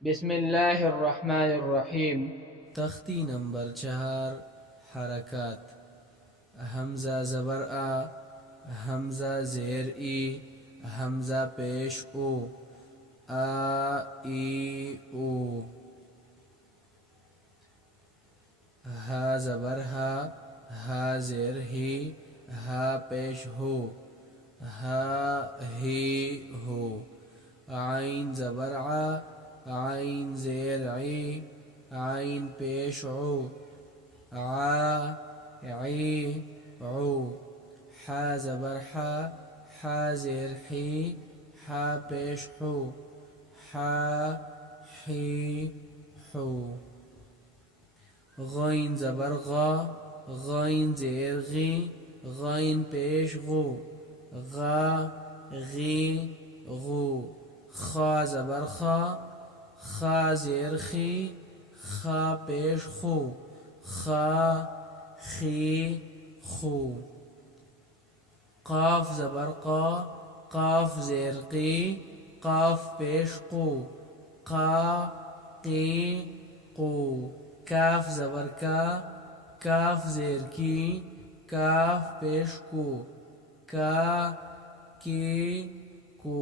बिस्मिल्लाहिर्रहमानिर्रहीम। तख्ती नंबर 4 हरकत। हमजा ज़बर आ, हमजा ज़ेर ई, हमजा पेश ओ, आ ई ओ। हा ज़बर हा ज़ेर ही, हा पेश हो, हा ही हो। आइन ज़बर आइन ज़ेर ई, आइन पेश ओ, आई ओ। हा ज़बर हा ज़ेर ही, हा पेश हो, हा ही हो। गैन ज़बर गैन ज़ेर गी, गैन पेश गो, गा गी गो। खा ज़बर खा ज़ेर खी, खा पेश खो, खा खी खो। काफ ज़बर काफ ज़ेर की, काफ पेश को, का की को। काफ ज़बर काफ ज़ेर की, काफ पेश को, का की को।